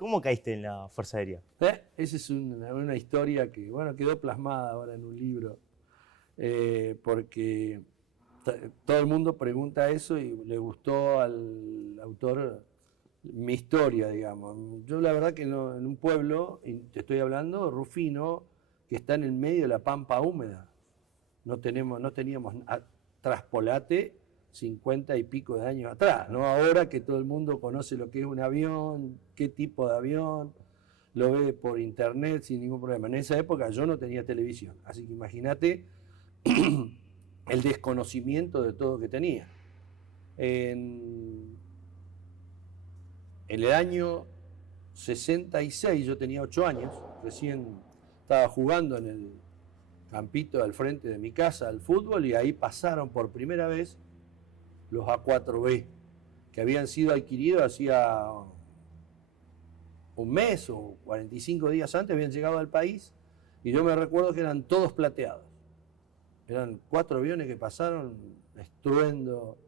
¿Cómo caíste en la Fuerza Aérea? Esa es una historia que, bueno, quedó plasmada ahora en un libro, porque todo el mundo pregunta eso y le gustó al autor mi historia, digamos. Yo la verdad que no, en un pueblo, y te estoy hablando, Rufino, que está en el medio de la pampa húmeda. No teníamos traspolate 50 y pico de años atrás, no ahora que todo el mundo conoce lo que es un avión, qué tipo de avión, lo ve por internet sin ningún problema. En esa época yo no tenía televisión, así que imagínate el desconocimiento de todo que tenía. En el año 66, yo tenía 8 años, recién estaba jugando en el campito al frente de mi casa al fútbol y ahí pasaron por primera vez los A4B, que habían sido adquiridos hacía un mes o 45 días antes, habían llegado al país y yo me recuerdo que eran todos plateados. Eran 4 aviones que pasaron, estruendo,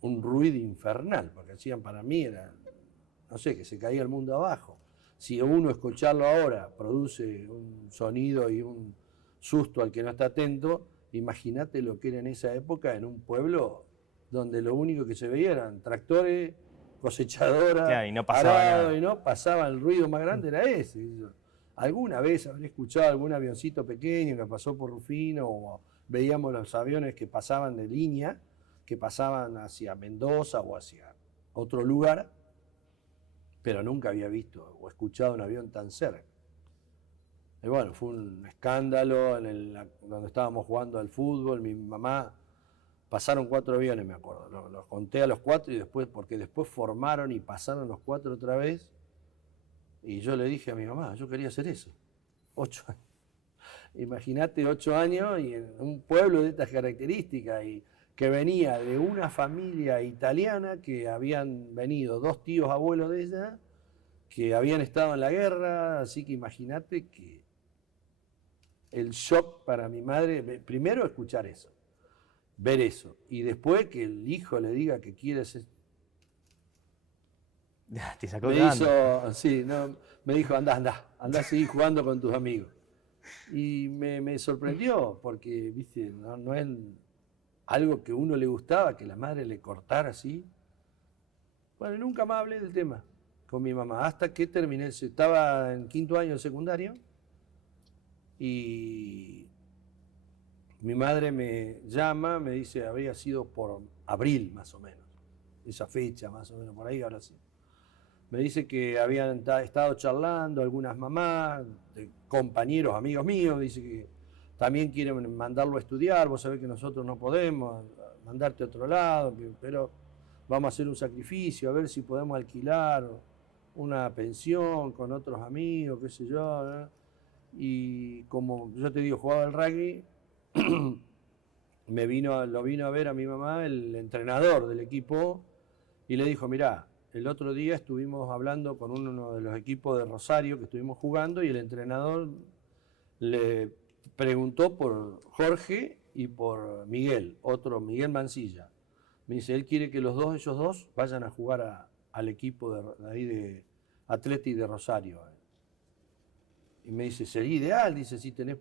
un ruido infernal, porque hacían para mí, era, no sé, que se caía el mundo abajo. Si uno escucharlo ahora produce un sonido y un susto al que no está atento, imagínate lo que era en esa época en un pueblo donde lo único que se veía eran tractores, cosechadoras, Claro, y no pasaba nada. y no pasaba, el ruido más grande era ese. Alguna vez habré escuchado algún avioncito pequeño que pasó por Rufino, o veíamos los aviones que pasaban de línea, que pasaban hacia Mendoza o hacia otro lugar, pero nunca había visto o escuchado un avión tan cerca. Y bueno, fue un escándalo donde estábamos jugando al fútbol, mi mamá, pasaron 4 aviones, me acuerdo, los conté a los 4 y después, porque después formaron y pasaron los 4 otra vez, y yo le dije a mi mamá, yo quería hacer eso, 8 años. Imagínate 8 años y en un pueblo de estas características, y que venía de una familia italiana que habían venido 2 tíos abuelos de ella, que habían estado en la guerra, así que imagínate que el shock para mi madre, primero escuchar eso, ver eso, y después que el hijo le diga que quiere ser... Te sacó Me cagando. hizo, sí, no, me dijo, andá a seguir jugando con tus amigos. Y me sorprendió, porque, viste, no es algo que a uno le gustaba, que la madre le cortara así. Bueno, nunca más hablé del tema con mi mamá, hasta que terminé, estaba en 5º año de secundario, y mi madre me llama, me dice, habría sido por abril más o menos, esa fecha más o menos, por ahí ahora sí. Me dice que habían estado charlando algunas mamás, compañeros, amigos míos, dice que también quieren mandarlo a estudiar, vos sabés que nosotros no podemos mandarte a otro lado, pero vamos a hacer un sacrificio, a ver si podemos alquilar una pensión con otros amigos, qué sé yo, ¿no? Y como yo te digo, jugaba al rugby, lo vino a ver a mi mamá el entrenador del equipo y le dijo, mirá, el otro día estuvimos hablando con uno de los equipos de Rosario que estuvimos jugando y el entrenador le preguntó por Jorge y por Miguel, otro Miguel Mancilla. Me dice, él quiere que ellos dos vayan a jugar al equipo de ahí de Atleti de Rosario. Y me dice, sería ideal, dice, si tenés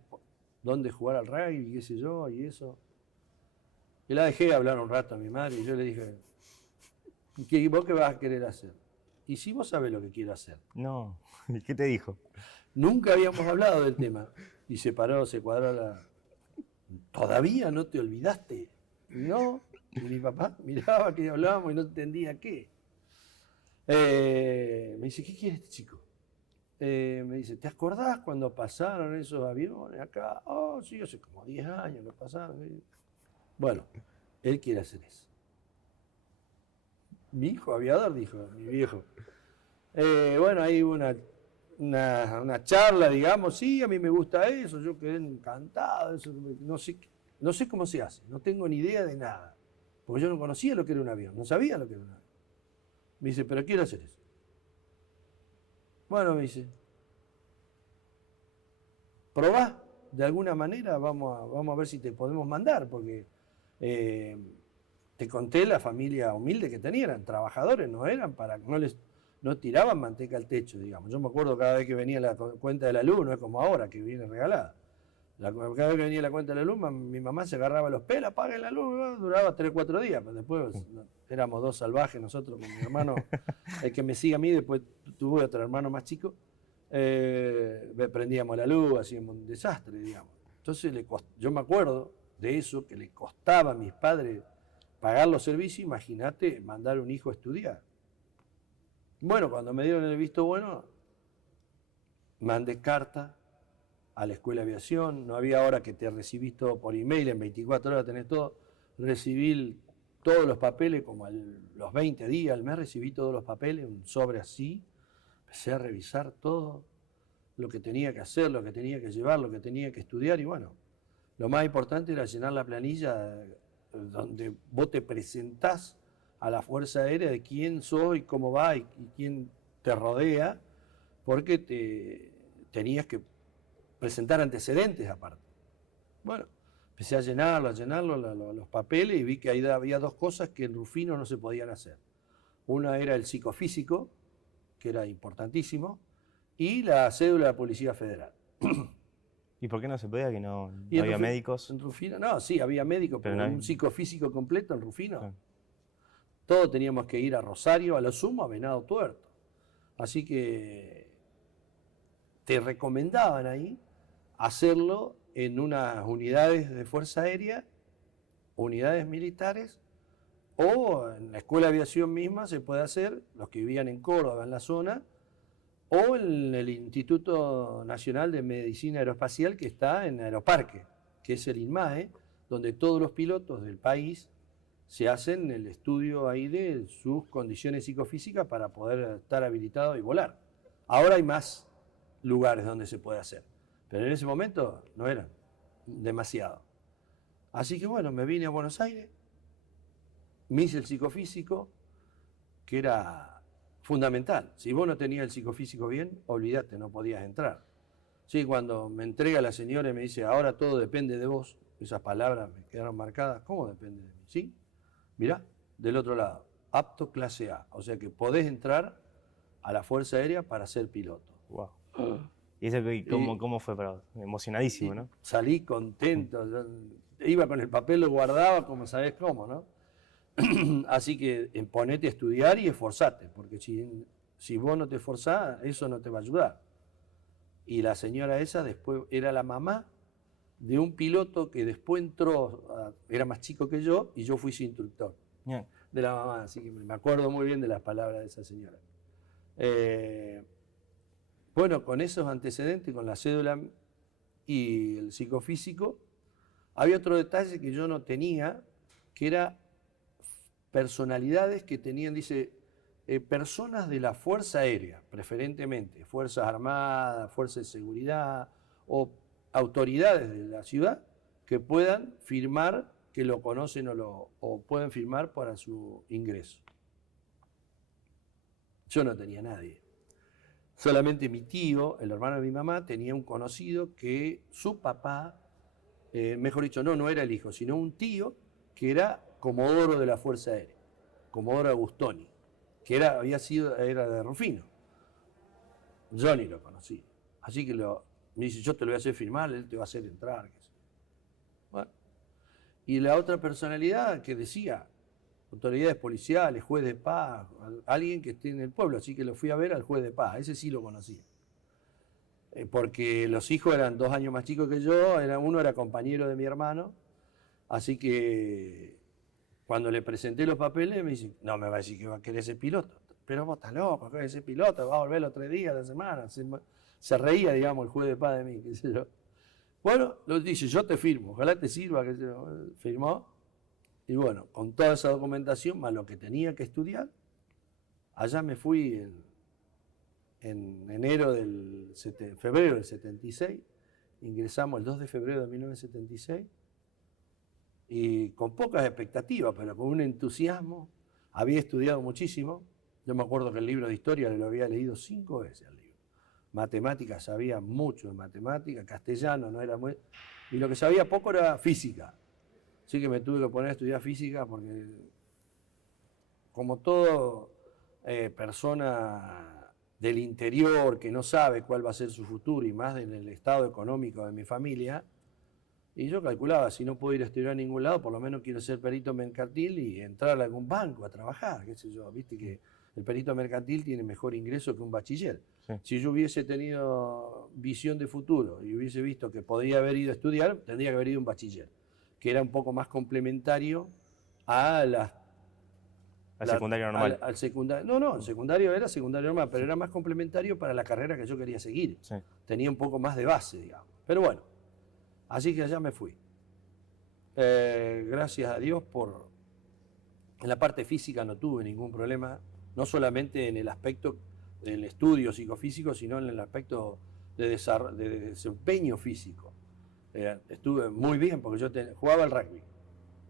dónde jugar al rugby, qué sé yo, y eso. Y la dejé hablar un rato a mi madre y yo le dije, ¿vos qué vas a querer hacer? Y si vos sabés lo que quiero hacer. No, ¿qué te dijo? Nunca habíamos hablado del tema. Y se paró, se cuadró la... ¿Todavía no te olvidaste? No. Y mi papá miraba que hablábamos y no entendía qué. Me dice, ¿qué quiere este chico? Me dice, ¿te acordás cuando pasaron esos aviones acá? Oh, sí, hace como 10 años que pasaron. Bueno, él quiere hacer eso. Mi hijo aviador, dijo mi viejo. Bueno, ahí hubo una charla, digamos, sí, a mí me gusta eso, yo quedé encantado, eso, no sé cómo se hace, no tengo ni idea de nada, porque yo no conocía lo que era un avión, no sabía lo que era un avión. Me dice, pero quiero hacer eso. Bueno, me dice, probá, de alguna manera vamos a ver si te podemos mandar, porque te conté la familia humilde que tenían, eran trabajadores, no no tiraban manteca al techo, digamos. Yo me acuerdo cada vez que venía la cuenta de la luz, no es como ahora, que viene regalada. Cada vez que venía la cuenta de la luz, mi mamá se agarraba los pelos, apaguen la luz, duraba 3 o 4 días, pero después éramos dos salvajes nosotros con mi hermano, el que me sigue a mí, después tuve otro hermano más chico, prendíamos la luz, hacíamos un desastre, digamos. Entonces yo me acuerdo de eso, que le costaba a mis padres pagar los servicios, imagínate mandar a un hijo a estudiar. Bueno, cuando me dieron el visto bueno, mandé carta a la escuela de aviación, no había hora que te recibís todo por email, en 24 horas tenés todo, recibí todos los papeles, como los 20 días al mes recibí todos los papeles, un sobre así, empecé a revisar todo, lo que tenía que hacer, lo que tenía que llevar, lo que tenía que estudiar, y bueno, lo más importante era llenar la planilla donde vos te presentás a la Fuerza Aérea de quién sos y cómo va y quién te rodea, porque tenías que presentar antecedentes aparte. Bueno, empecé a llenarlo, los papeles, y vi que ahí había dos cosas que en Rufino no se podían hacer. Una era el psicofísico, que era importantísimo, y la cédula de la Policía Federal. ¿Y por qué no se podía? ¿Que no ¿Y había médicos? En Rufino, no, sí, había médicos, pero no hay... un psicofísico completo en Rufino. Claro. Todos teníamos que ir a Rosario, a lo sumo a Venado Tuerto. Así que te recomendaban ahí hacerlo en unas unidades de Fuerza Aérea, unidades militares, o en la Escuela de Aviación misma se puede hacer, los que vivían en Córdoba, en la zona, o en el Instituto Nacional de Medicina Aeroespacial, que está en Aeroparque, que es el INMAE, donde todos los pilotos del país se hacen el estudio ahí de sus condiciones psicofísicas para poder estar habilitados y volar. Ahora hay más lugares donde se puede hacer, pero en ese momento no eran demasiado. Así que bueno, me vine a Buenos Aires, me hice el psicofísico, que era fundamental. Si vos no tenías el psicofísico bien, olvídate, no podías entrar. Sí, cuando me entrega la señora y me dice, ahora todo depende de vos, esas palabras me quedaron marcadas. ¿Cómo depende de mí? ¿Sí? Mirá, del otro lado, apto clase A, o sea que podés entrar a la Fuerza Aérea para ser piloto. Wow. ¿Y eso cómo fue para vos? Emocionadísimo, ¿no? Salí contento, iba con el papel, lo guardaba como sabés cómo, ¿no? Así que ponete a estudiar y esforzate, porque si vos no te esforzás, eso no te va a ayudar. Y la señora esa después era la mamá de un piloto que después entró, era más chico que yo, y yo fui su instructor. Bien. De la mamá, así que me acuerdo muy bien de las palabras de esa señora. Bueno, con esos antecedentes, con la cédula y el psicofísico, había otro detalle que yo no tenía, que era personalidades que tenían, dice, personas de la Fuerza Aérea, preferentemente, Fuerzas Armadas, Fuerzas de Seguridad o autoridades de la ciudad que puedan firmar que lo conocen o pueden firmar para su ingreso. Yo no tenía nadie. Solamente mi tío, el hermano de mi mamá, tenía un conocido que su papá, mejor dicho, no era el hijo, sino un tío que era comodoro de la Fuerza Aérea, Comodoro Agustoni, que era de Rufino. Yo ni lo conocí. Así que me dice, yo te lo voy a hacer firmar, él te va a hacer entrar. Bueno. Y la otra personalidad que decía, autoridades policiales, juez de paz, alguien que esté en el pueblo, así que lo fui a ver al juez de paz, ese sí lo conocí. Porque los hijos eran 2 años más chicos que yo, uno era compañero de mi hermano, así que cuando le presenté los papeles me dice, no me va a decir que va a querer ser piloto, pero vos estás loco, que ser piloto, va a volver los 3 días de la semana, se reía, digamos, el juez de paz de mí, qué sé yo. Bueno, lo dice, yo te firmo, ojalá te sirva, que firmó. Y bueno, con toda esa documentación, más lo que tenía que estudiar, allá me fui en febrero del 76, ingresamos el 2 de febrero de 1976, y con pocas expectativas, pero con un entusiasmo. Había estudiado muchísimo, yo me acuerdo que el libro de historia lo había leído 5 veces el libro. Matemáticas, sabía mucho de matemáticas, castellano no era muy... Y lo que sabía poco era física. Así que me tuve que poner a estudiar física porque, como todo persona del interior que no sabe cuál va a ser su futuro y más en el estado económico de mi familia. Y yo calculaba, si no puedo ir a estudiar a ningún lado, por lo menos quiero ser perito mercantil y entrar a algún banco a trabajar, qué sé yo. Viste que el perito mercantil tiene mejor ingreso que un bachiller. Sí. Si yo hubiese tenido visión de futuro y hubiese visto que podría haber ido a estudiar, tendría que haber ido a un bachiller, que era un poco más complementario a La secundaria normal. al secundario. No, el secundario era secundario normal, pero era más complementario para la carrera que yo quería seguir. Sí. Tenía un poco más de base, digamos. Pero bueno, así que allá me fui. Gracias a Dios en la parte física no tuve ningún problema, no solamente en el aspecto del estudio psicofísico, sino en el aspecto de desempeño físico. Estuve muy bien porque yo jugaba al rugby,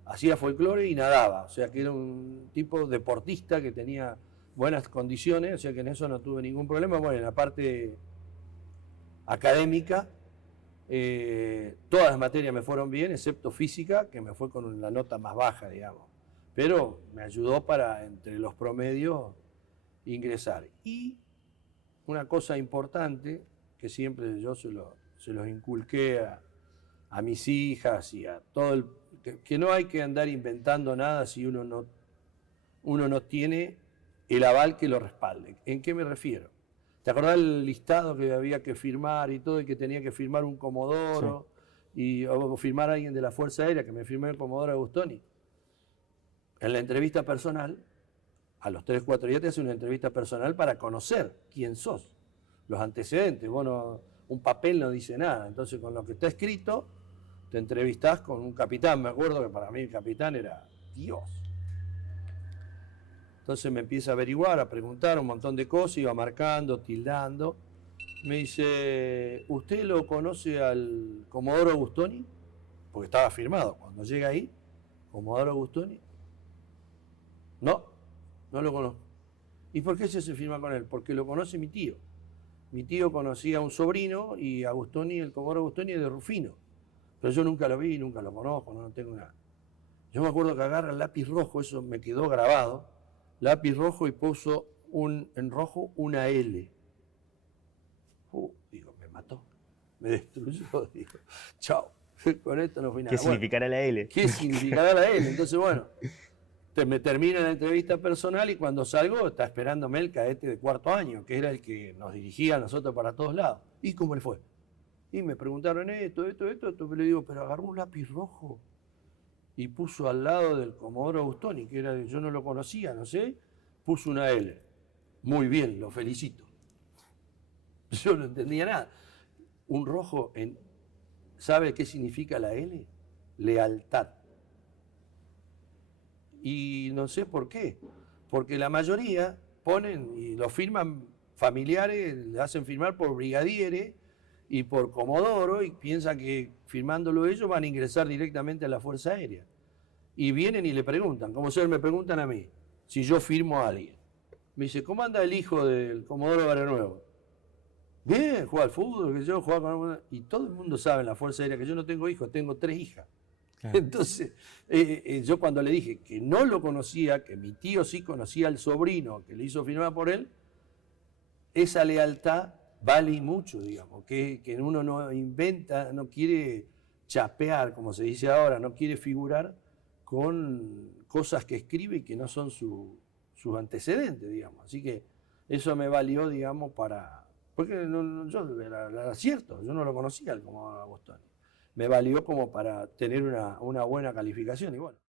hacía folclore y nadaba, o sea que era un tipo deportista que tenía buenas condiciones, o sea que en eso no tuve ningún problema. Bueno, en la parte académica, todas las materias me fueron bien, excepto física, que me fue con la nota más baja, digamos. Pero me ayudó para, entre los promedios, ingresar. Y una cosa importante, que siempre yo se los inculqué a mis hijas y a todo que no hay que andar inventando nada si uno no tiene el aval que lo respalde. ¿En qué me refiero? ¿Te acordás el listado que había que firmar y todo, y que tenía que firmar un Comodoro, sí, o firmar a alguien de la Fuerza Aérea, que me firmé el Comodoro Agustoni? En la entrevista personal, a los 3-4 días te hace una entrevista personal para conocer quién sos, los antecedentes. Bueno, un papel no dice nada, entonces con lo que está escrito, te entrevistás con un capitán. Me acuerdo que para mí el capitán era Dios. Entonces me empieza a averiguar, a preguntar un montón de cosas, iba marcando, tildando. Me dice, ¿usted lo conoce al Comodoro Agustoni? Porque estaba firmado. Cuando llega ahí, Comodoro Agustoni, no lo conozco. ¿Y por qué se firma con él? Porque lo conoce mi tío. Mi tío conocía a un sobrino y Agustoni, el Comodoro Agustoni, es de Rufino. Pero yo nunca lo vi, nunca lo conozco, no tengo nada. Yo me acuerdo que agarra el lápiz rojo, eso me quedó grabado, lápiz rojo, y puso en rojo una L. Digo, me mató, me destruyó, digo, chao, con esto no fui nada. ¿Qué significará la L? ¿Qué significará la L? Entonces, bueno, me termina la entrevista personal y cuando salgo está esperándome el cadete de 4º año, que era el que nos dirigía a nosotros para todos lados. ¿Y cómo le fue? Y me preguntaron esto, le digo, pero agarró un lápiz rojo y puso al lado del Comodoro Agustoni, que era, yo no lo conocía, no sé, puso una L. Muy bien, lo felicito. Yo no entendía nada. Un rojo, ¿sabe qué significa la L? Lealtad. Y no sé por qué, porque la mayoría ponen y lo firman familiares, le hacen firmar por brigadieres y por Comodoro, y piensan que firmándolo ellos van a ingresar directamente a la Fuerza Aérea. Y vienen y le preguntan, como si me preguntan a mí, si yo firmo a alguien. Me dice, ¿cómo anda el hijo del Comodoro Barrio Nuevo? Bien, juega al fútbol, que yo juega con... Y todo el mundo sabe en la Fuerza Aérea que yo no tengo hijos, tengo 3 hijas. Claro. Entonces, yo cuando le dije que no lo conocía, que mi tío sí conocía al sobrino que le hizo firmar por él, esa lealtad vale mucho, digamos, que uno no inventa, no quiere chapear, como se dice ahora, no quiere figurar con cosas que escribe y que no son sus antecedentes, digamos. Así que eso me valió, digamos, porque yo era cierto, yo no lo conocía como Agustoni. Me valió como para tener una buena calificación y bueno.